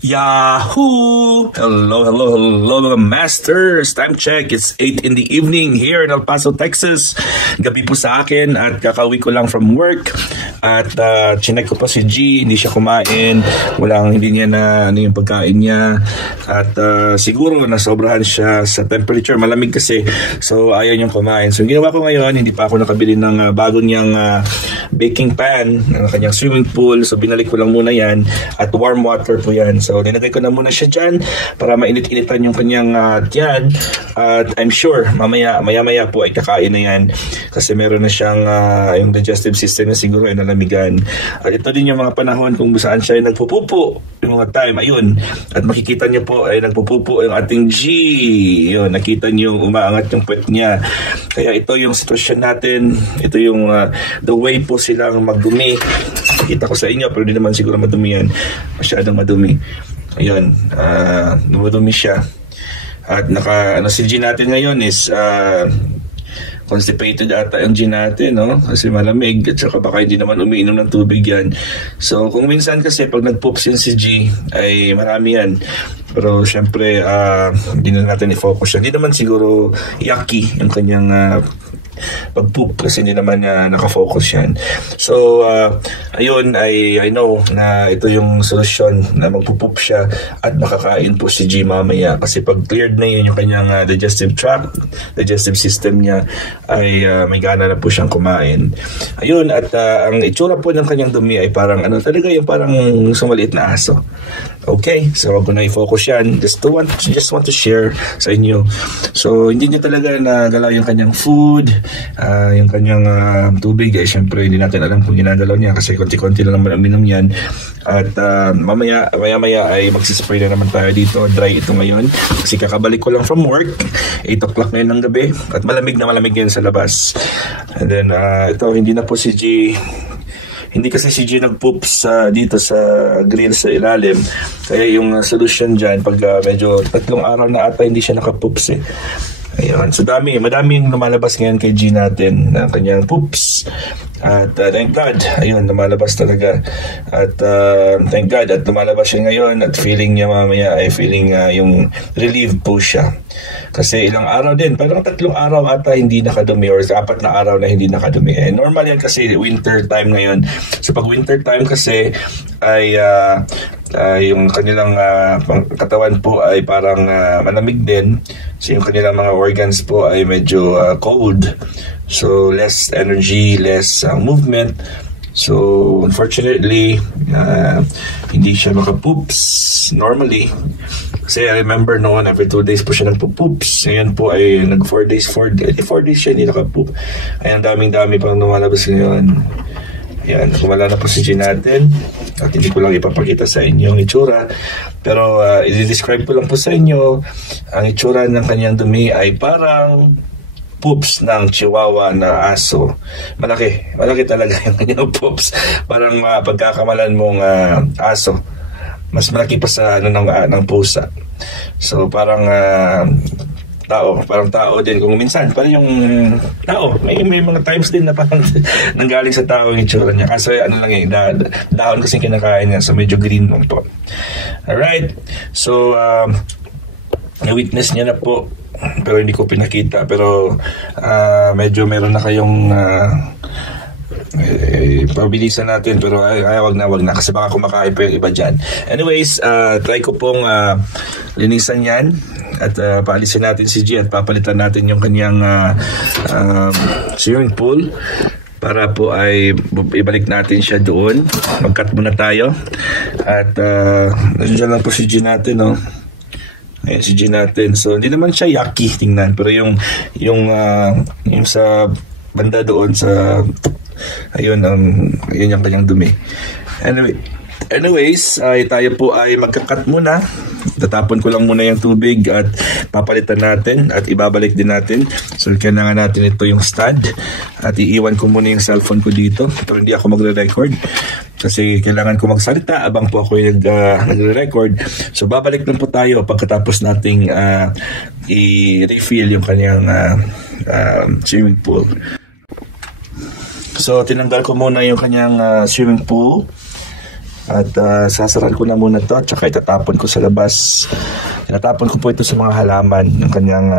Yahoo! Hello mga masters! Time check, it's 8 in the evening here in El Paso, Texas. Gabi po sa akin at kakauwi ko lang from work. At chinek ko pa si G, hindi siya kumain. Hindi niya na ano yung pagkain niya. At siguro nasobrahan siya sa temperature, malamig kasi. So ayaw niyang kumain. So ginawa ko ngayon, hindi pa ako nakabili ng bago niyang baking pan, ng kanyang swimming pool. So binalik ko lang muna yan. At warm water po yan. So, nilagay ko na muna siya dyan para mainit-initan yung kanyang tiyan. At I'm sure, maya-maya po ay kakain na yan. Kasi meron na siyang yung digestive system na siguro ay nalamigan. At ito din yung mga panahon kung saan siya ay nagpupupo. Yung mga time, ayun. At makikita niyo po ay nagpupupo yung ating G. Yun, nakita niyo umaangat yung puwet niya. Kaya ito yung sitwasyon natin. Ito yung the way po silang magdumi. Kita ko sa inyo, pero di naman siguro madumi yan. Masyadong madumi. Ayun, dumadumi siya. At si G natin ngayon is constipated ata yung G natin, no? Kasi malamig at saka baka hindi naman umiinom ng tubig yan. So kung minsan kasi pag nag-poops yun si G ay marami yan. Pero syempre hindi na natin i-focus yan. Hindi naman siguro yucky yung kanyang pag-poop kasi hindi naman nakafocus yan. So, ayun, I know na ito yung solusyon na magpupoop siya at makakain po si G mamaya kasi pag cleared na yun yung kanyang digestive tract, digestive system niya ay may gana na po siyang kumain. Ayun, at ang itsura po ng kanyang dumi ay parang talaga yung parang sumaliit na aso. Okay, so wag ko na i-focus yan. Just want to share sa inyo. So, hindi niya talaga nagalaw yung kanyang food, yung kanyang tubig. Siyempre, hindi natin alam kung ginagalaw niya kasi konti-konti lang naman uminom yan. At maya ay magsispray na naman tayo dito. Dry ito ngayon. Kasi kakabalik ko lang from work. 8 o'clock ngayon ng gabi. At malamig yan sa labas. And then, ito, hindi na po si G. Hindi kasi si G nag-poops dito sa grill sa ilalim. Kaya yung solution dyan, pag medyo 3 araw na ata hindi siya naka-poops eh. Ayun. So madami yung lumalabas ngayon kay G natin ng kanyang poops. At thank God, ayun, lumalabas talaga. At thank God, at lumalabas siya ngayon at feeling niya mamaya ay feeling yung relieved po siya. Kasi ilang araw din, parang 3 araw ata hindi nakadumi or 4 na araw na hindi nakadumi. Normal yan kasi winter time ngayon. So pag winter time kasi ay yung kanilang katawan po ay parang malamig din. So yung kanilang mga organs po ay medyo cold. So less energy, less movement. So unfortunately, hindi siya makapoops normally. Kasi I remember noon, every 2 days po siya nagpo-poops. Ngayon po ay nag 4 days siya hindi nakapoop. Ay ang daming-dami pang lumalabas ngayon. Ayan, wala na po si G natin. At hindi ko lang ipapakita sa inyo ang itsura. Pero i-describe ko lang po sa inyo. Ang itsura ng kanyang dumi ay parang poops ng chihuahua na aso. Malaki talaga yung kanyang poops. Parang pagkakamalan mong aso. Mas malaki pa sa ng pusa. So parang tao din kung minsan parang yung tao may mga times din na parang nanggaling sa tao yung itsura niya kasi dahon kasi kinakain niya, so medyo green lang po. Alright, so yung weakness niya na po pero hindi ko pinakita, pero medyo meron na kayong pabilisan natin, pero wag na kasi baka kumakain pa yung iba dyan. Anyways, try ko pong linisan yan at paalisin natin si G at papalitan natin yung kanyang swimming pool para po ay ibalik natin siya doon. Mag-cut muna tayo at nandiyan lang po si G natin, no? Ayan si G natin. So hindi naman siya yucky tingnan, pero yung sa banda doon sa ayun yung kanyang dumi. Anyways, tayo po ay magkakat muna. Tatapon ko lang muna yung tubig at papalitan natin at ibabalik din natin. So kailangan natin ito yung stand at iiwan ko muna yung cellphone ko dito, pero hindi ako magre-record kasi kailangan ko magsalita abang po ako yung nagre-record. So babalik lang po tayo pagkatapos nating i-refill yung kanyang swimming pool. So tinanggal ko muna yung kanyang swimming pool. At sasaran ko na muna to, tsaka itatapon ko sa labas. Itatapon ko po ito sa mga halaman, yung kanyang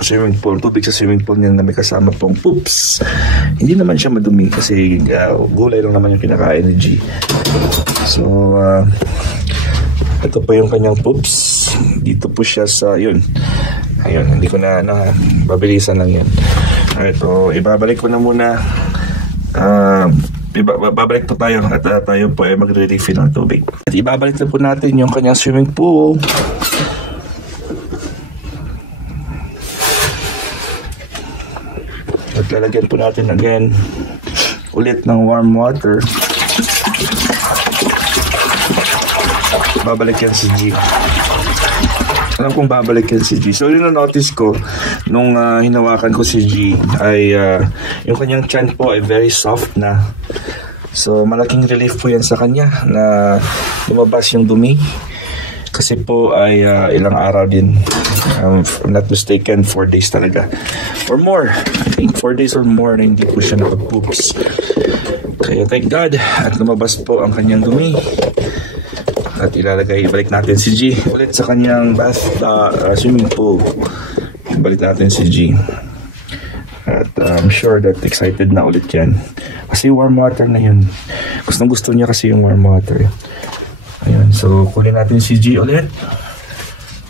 swimming pool, tubig sa swimming pool niya na may kasama pong poops. Hindi naman siya madumi kasi gulay lang naman yung kinakain ni G. So, ito po yung kanyang poops. Dito po siya sa, yun. Ayun, hindi ko na babilisan lang yan. Alright, so ibabalik ko na muna. Babalik po tayo at tayo po ay magre-refill ng tubig. At ibabalik na po natin yung kanyang swimming pool. At lalagyan po natin again ulit ng warm water. Babalik yan si G. Alam kong babalik yan si G. So yun na-notice ko nung hinawakan ko si G ay yung kanyang chan po ay very soft na. So malaking relief po yan sa kanya na lumabas yung dumi. Kasi po ay ilang araw din. If I'm not mistaken, 4 days talaga. Or more. I think 4 days or more na hindi po siya nakapoops. Kaya thank God at lumabas po ang kanyang dumi. At ibalik natin si G ulit sa kanyang swimming pool. Ibalik natin si G. At I'm sure that excited na ulit yan. Kasi warm water na yun. Gustong gusto niya kasi yung warm water. Ayun, so kunin natin si G ulit.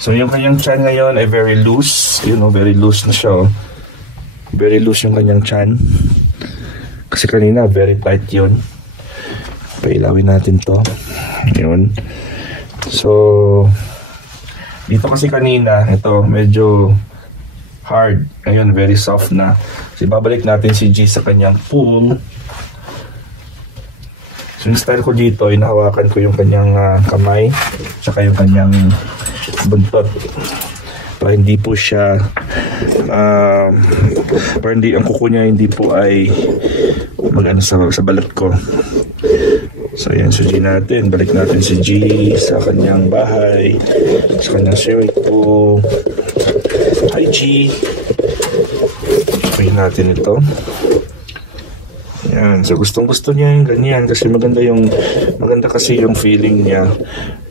So yung kanyang chan ngayon ay very loose. You know, very loose na siya. Very loose yung kanyang chan. Kasi kanina very tight yun. Pailawin natin to. Yun. So dito kasi kanina ito medyo hard, ngayon very soft na. So babalik natin si G sa kanyang pool. So yung style ko dito ay nahawakan ko yung kanyang kamay tsaka yung kanyang buntot para hindi po siya para hindi ang kuko niya hindi po ay magano sa balat ko. So yan si G natin. Balik natin si G sa kanyang bahay, sa kanyang swimming pool. Hi G. Try natin ito. Yan. So gustong gusto niya yung ganyan kasi maganda kasi yung feeling niya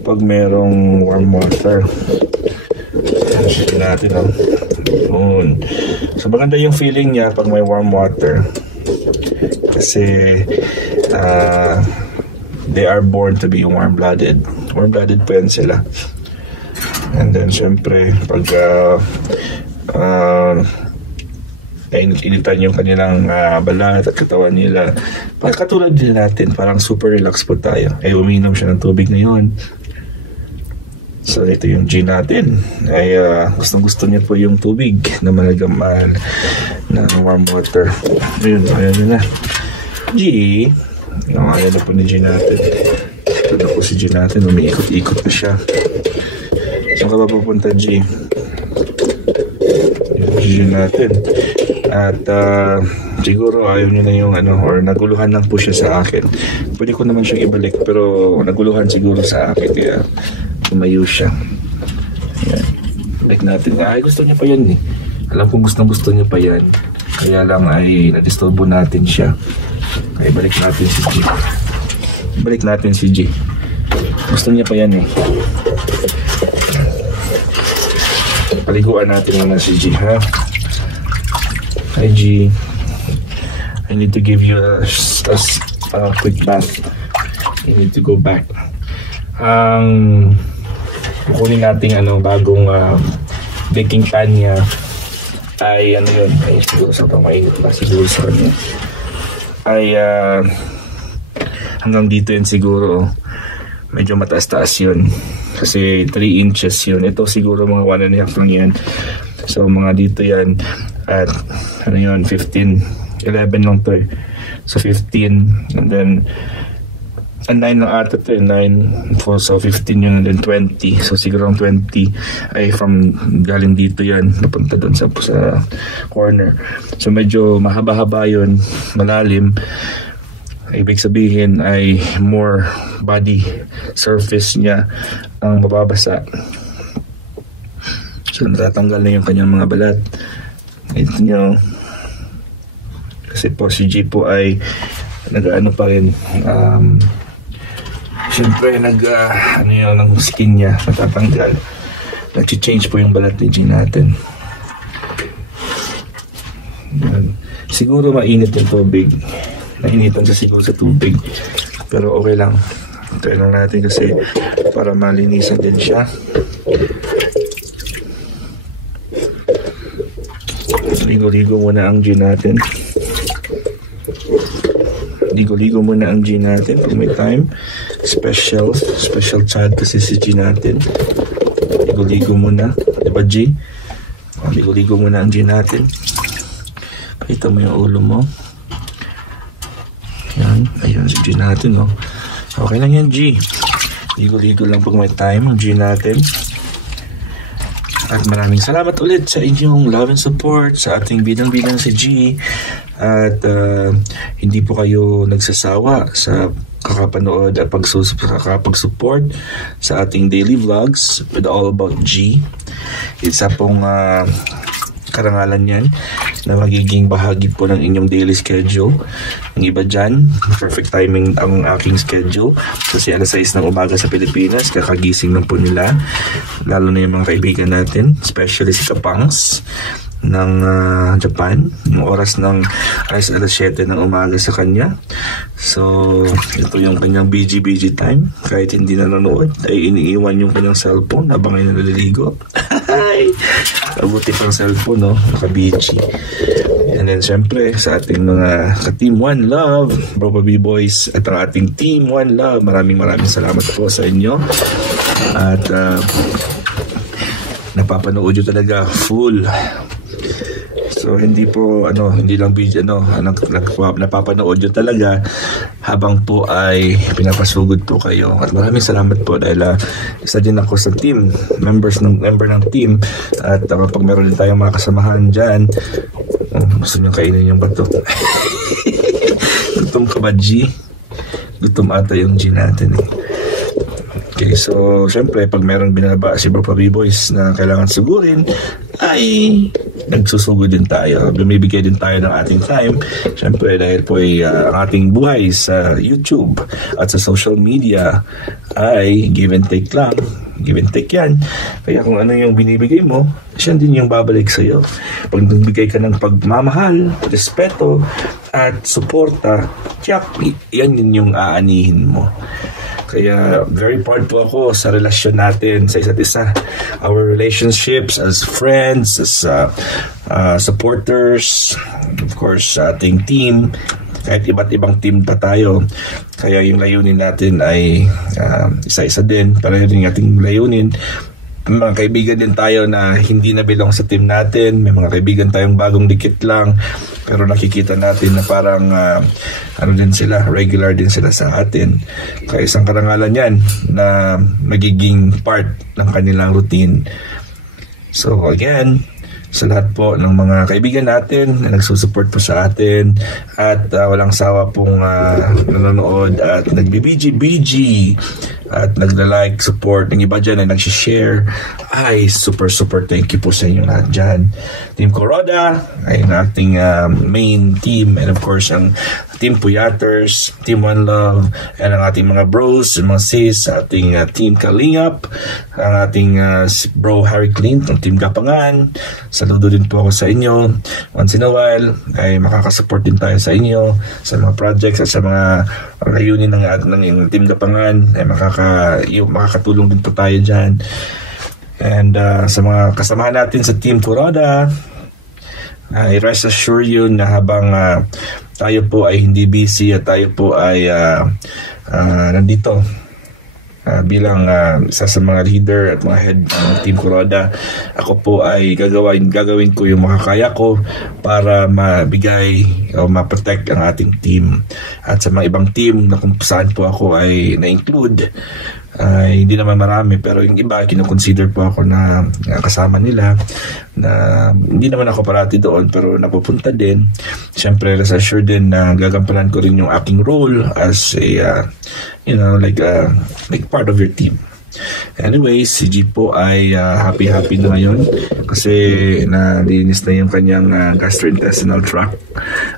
pag merong warm water. Sige natin yun. So maganda yung feeling niya pag may warm water. Kasi they are born to be warm-blooded. Warm-blooded po yan sila. And then, syempre, pag initan yung kanilang balat at katawan nila, katulad din natin, parang super relax po tayo. Uminom siya ng tubig ngayon. So, ito yung G natin. Gustong-gusto niya po yung tubig na malagaman na warm water. Ayun na. G. Ayan na po ni G natin. Ito na po si G natin. Umiikot-ikot na siya. Saan ka ba pupunta, G? G natin. At siguro ayaw niya na yung or naguluhan lang po siya sa akin. Pwede ko naman siyang ibalik pero naguluhan siguro sa akin. Kaya tumayo siya. Ayan. Balik natin. Ay, gusto niya pa yan eh. Alam kong gusto niya pa yan. Kaya lang ay nadisturbo natin siya. Okay, balik natin si G. Balik natin si G. Gusto niya pa yan eh. Paliguan natin muna si G, ha? Hi G. I need to give you a quick bath. You need to go back. Kukunin natin bagong baking pan niya. Ay yun. Ay siguro sa pamainit pa siguro sa kanya. Ay hanggang dito yun siguro. Medyo mataas-taas yun kasi 3 inches yun. Ito siguro mga 1.5 lang yan. So mga dito yan at 15, 11 lang to eh. So 15 and then 9 lang ata to eh, 9 so 15 yun and then 20. So siguro ang 20 ay from galing dito yan napunta doon sa corner. So medyo mahaba-haba yun, malalim. Ibig sabihin ay more body surface niya ang mababasa. So natatanggal na yung kanyang mga balat. Ito nyo. Kasi po si G po ay nag-ano pa rin Siyempre, ano yun, ng skin niya, natatanggal. Nag-change po yung balat ni G natin. Yan. Siguro mainit yung tubig. Nainitan siya siguro sa tubig. Pero okay lang. Try lang natin kasi para malinisan din siya. Ligo-ligo muna ang G natin. Ligo-ligo muna ang G natin pag may time. Special chat kasi si G natin. Ligo-ligo muna. Diba G? Ligo-ligo muna ang G natin. Kita mo yung ulo mo. Yan. Ayun si G natin, no? Okay lang yan, G. Ligo-ligo lang pag may time ang G natin. At maraming salamat ulit sa inyong love and support sa ating bidang-bidang si G. At hindi po kayo nagsasawa sa kakapanood at kakapag-support sa ating daily vlogs with All About G. Isa pong karangalan yan na magiging bahagi po ng inyong daily schedule. Ang iba dyan, perfect timing ang aking schedule kasi alas 6 ng umaga sa Pilipinas, kakagising lang po nila, lalo na yung mga kaibigan natin, especially si Kapangs ng Japan. Yung oras ng alas 7 ng umaga sa kanya. So ito yung kanyang BG time. Kahit hindi nanonood ay iniiwan yung kanyang cellphone habang ay naliligo. Mabuti pang cellphone, no? Naka-BG. And then syempre sa ating mga ka-Team One Love, Bro Pabi Boys at ang ating Team One Love, maraming salamat po sa inyo. At napapanood nyo talaga full. So hindi po hindi lang video napapanood nyo talaga habang po ay pinapasugod po kayo. At maraming salamat po dahil isa din ako sa team, member ng team. At kapag meron din tayong mga kasamahan dyan, gusto nyo kainin yung bato. Gutom ka ba, G? Gutom ata yung G natin eh. Okay, so syempre pag meron binaba si Bro Pabi Boys na kailangan sugurin, ay nagsusugod din tayo. Bumibigay din tayo ng ating time. Syempre dahil po ay ang ating buhay sa YouTube at sa social media ay give and take lang. Give and take yan. Kaya kung ano yung binibigay mo, siya din yung babalik sa'yo. Pag nagbigay ka ng pagmamahal, respeto, at suporta, tiyak, yan din yung aanihin mo. Kaya very proud po ako sa relasyon natin sa isa't isa. Our relationships as friends, as supporters, of course sa ating team, kahit iba't ibang team pa tayo. Kaya yung layunin natin ay isa-isa din. Pareho din yung ating layunin. Mga kaibigan din tayo na hindi na belong sa team natin. May mga kaibigan tayong bagong dikit lang. Pero nakikita natin na parang din sila, regular din sila sa atin. Kaya isang karangalan yan na magiging part ng kanilang routine. So again, sa lahat po ng mga kaibigan natin na nagsusupport po sa atin at walang sawa pong nanonood at nagbi-BG at nagla-like, support, ng iba dyan ay nagsishare, ay super thank you po sa inyo lahat dyan. Team Kuroda ay ang ating main team, and of course ang Team Puyaters, Team One Love, and ang ating mga bros, mga sis, ating Team Kalingap, ang ating bro Harry Clint ng Team Gapangan. Saludo din po ako sa inyo. Once in a while ay makakasupport din tayo sa inyo sa mga projects at sa mga layunin ng Team Gapangan ay makakatulong din po tayo dyan. And sa mga kasamahan natin sa Team Kuroda, I rest assure you na habang tayo po ay hindi busy at tayo po ay nandito bilang isa sa mga leader at mga head ng Team Kuroda, ako po ay gagawin ko yung makakaya ko para mabigay o ma-protect ang ating team. At sa mga ibang team na kung saan po ako ay na-include, hindi naman marami, pero yung iba kinoconsider po ako na kasama nila, na hindi naman ako parati doon pero napupunta din. Siyempre rest assured din na gagampanan ko rin yung aking role as a like part of your team. Anyways, si G po ay happy-happy na ngayon kasi nalinis na yung kanyang gastrointestinal tract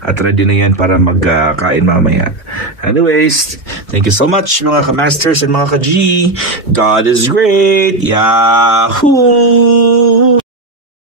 at ready na yan para magkain mamaya. Anyways, thank you so much mga ka-masters and mga ka-G. God is great! Yahoo!